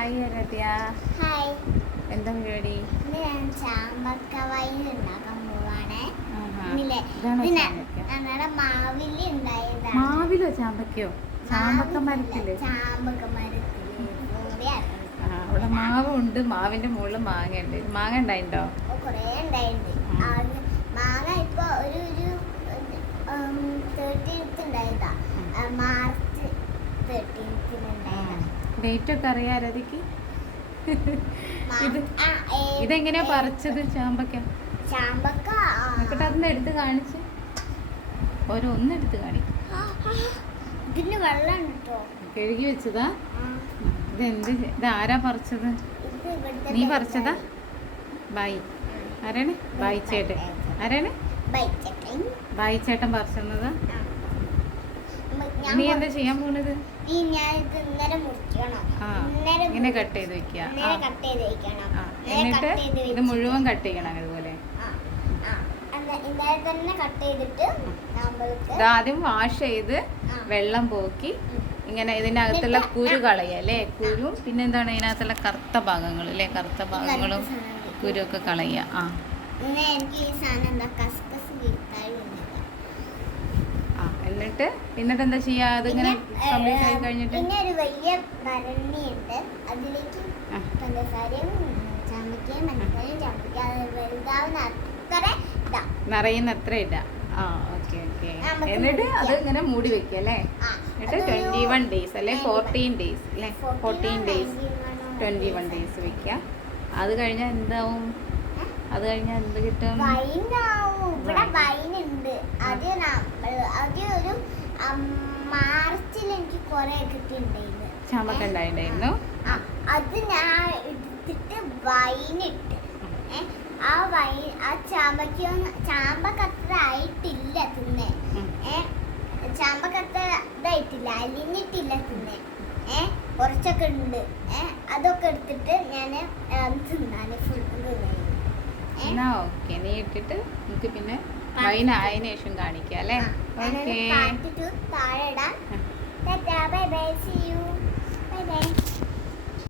Hi Aaradhya hi എന്താ പരിപാടി? മാവിൽ ചാമ്പക്കയോ? ചാമ്പക്ക മരത്തില്ലേ അവിടെ മാവ് ഉണ്ട് മാവിന്റെ മുകളിൽ മാങ്ങ ഉണ്ട് മാങ്ങ ഉണ്ടായിണ്ടോ. മാങ്ങ ഇപ്പൊ ഒരു ഒരു തേർട്ടീൻത്ത് ഉണ്ടായതാ. മാർച്ച് തേർട്ടീൻത്തിന് ഉണ്ടായതാ. ഡേറ്റ് ഒക്കെ അറിയാം ആരാധിക്ക്. ഇത് ഇതെങ്ങനെയാ പറിച്ചത് ചാമ്പക്ക? അതൊന്ന് എടുത്ത് കാണിച്ച്. ഓരോന്ന് എടുത്ത് കാണിക്കും. ഇതിന് വെള്ളം കഴുകി വെച്ചതാ? ഇതെന്ത്? ഇതാരാ പറിച്ചത്? നീ പറിച്ചതാ? ബായി. ആരാണ്? ബായി ചേട്ടൻ ആരാണ്? ബായി ചേട്ടൻ പറിച്ചെന്നത്? നീ എന്താ ചെയ്യാൻ പോണത്? ഇങ്ങനെ കട്ട് ചെയ്ത് വെക്കണം? എന്നിട്ട് ഇത് മുഴുവൻ കട്ട് ചെയ്യണം അതുപോലെ ആ, ആ. തന്നെ കട്ട് ചെയ്തിട്ട് നമ്മൾക്ക് ഇത് ആദ്യം വാഷ് ചെയ്ത് വെള്ളം പോക്കി ഇങ്ങനെ ഇതിന്റെ അകത്തുള്ള കുരു കളയ കളയുക അല്ലേ കുരും പിന്നെ എന്താണ് ഇതിനകത്തുള്ള കറുത്ത ഭാഗങ്ങൾ അല്ലേ? കറുത്ത ഭാഗങ്ങളും കുരു ഒക്കെ കളയുക ആ. എനിക്ക് ഈ സാധനം എന്താ? കസ്കസ് ആ എന്നിട്ട് എന്നിട്ട് എന്താ ചെയ്യാ? അതിങ്ങനെ കംപ്ലീറ്റ് ആയി കഴിഞ്ഞിട്ട്? പിന്നെ ഒരു വലിയ ഭരണിയുണ്ട്. അതിലേക്ക് ആ. പഞ്ചസാരയും ഉം, ചാമ്പക്കയും പഞ്ചസാരയും ചാമ്പക്ക അത് വലുതാവുന്ന അത്ര ഇതാ. നിറയുന്ന അത്ര ഇടാം. ആ ഓക്കെ ഓക്കെ. എന്നിട്ട് അത്. ഇങ്ങനെ മൂടി വെക്കുക അല്ലേ? എന്നിട്ട് ട്വന്റി വൺ ഡേയ്സ് അല്ലെ? 21 ഫോർട്ടീൻ ഡേയ്സ് അല്ലേ? 14 fourteen days 21 twenty one days വെക്കുക. അത് കഴിഞ്ഞാൽ എന്താവും? അത് കഴിഞ്ഞാൽ എന്ത് കിട്ടും? ഇവിടെ വൈൻ. ഉണ്ട് അത് നമ്മൾ അത് മാർച്ചിൽ എനിക്ക് കുറെ കിട്ടിയിട്ടുണ്ടായിരുന്നു. ചാമ്പക്ക ഉണ്ടായിട്ടുണ്ടായിരുന്നു? ആ, അത് ഞാൻ എടുത്തിട്ട് വൈനിട്ട്. ആ വൈ ആ ചാമ്പക്ക ചാമ്പക്ക അത്ര ആയിട്ടില്ല തിന്നെ. ചാമ്പക്ക അത്ര ഇതായിട്ടില്ല അലിഞ്ഞിട്ടില്ല തിന്നെ. ഏ കുറച്ചൊക്കെ ഉണ്ട്. ഏ അതൊക്കെ എടുത്തിട്ട് ഞാൻ തിന്നാൻ ഫുൾ തിന്നു. എന്നാ ഓക്കെ നീ ഇട്ടിട്ട് നമുക്ക് പിന്നെ വൈന ആയതിനു ശേഷം കാണിക്കാം അല്ലേ? Okay. Bye bye see you bye bye.